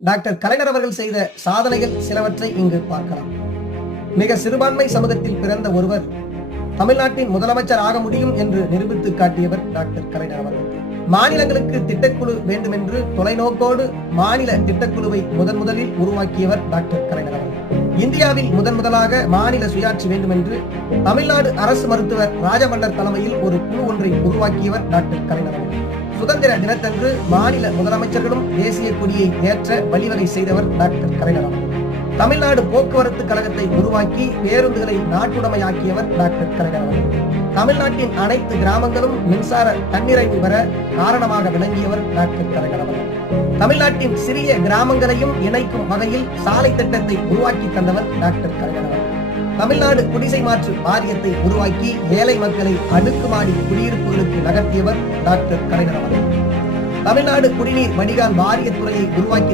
Doctor கலைஞர் அவர்கள் செய்த சாதனைகள் சிலவற்றை இங்கு பார்க்கலாம். மிக சிறுபான்மை சமூகத்தில் பிறந்த ஒருவர் தமிழ்நாட்டின் முதலமைச்சர் ஆக முடியும் என்று நிரூபித்து காட்டியவர் டாக்டர் கலைஞர் அவர்கள். மாநிலங்களுக்கு திட்டக்குழு வேண்டும் என்று தொலைநோக்கோடு மாநில திட்டக்குழுவை முதலில் உருவாக்கியவர் டாக்டர் கலைஞர் அவர்கள். இந்தியாவில் முதலாக மாநில சுயாட்சி வேண்டும் என்று தமிழ்நாடு அரசு மருத்துவர் ராஜமன்னர் தலைமையில் ஒரு குழு ஒன்றை உருவாக்கியவர் டாக்டர் கலைஞர் அவர்கள். சுதந்திர தினத்தன்று மாநில முதலமைச்சர்களும் தேசிய கொடியை ஏற்ற வழிவகை செய்தவர் டாக்டர் கலைஞர் அவர்கள். தமிழ்நாடு போக்குவரத்து கழகத்தை உருவாக்கி பேருந்துகளை நாட்டுடைமையாக்கியவர் டாக்டர் கலைஞர் அவர்கள். தமிழ்நாட்டின் அனைத்து கிராமங்களும் மின்சார தன்னிறைவு வர காரணமாக விளங்கியவர் டாக்டர் கலைஞர் அவர்கள். தமிழ்நாட்டின் சிறிய கிராமங்களையும் இணைக்கும் வகையில் சாலை திட்டத்தை உருவாக்கி தந்தவர் டாக்டர் கலைஞர் அவர்கள். தமிழ்நாடு குடிசை மாற்று வாரியத்தை உருவாக்கி ஏழை மக்களை அடுக்குமாடி குடியிருப்புகளுக்கு நகர்த்தியவர் டாக்டர் கலைஞர் அவர்கள். தமிழ்நாடு குடிநீர் வடிகால் வாரியத்துறையை உருவாக்கி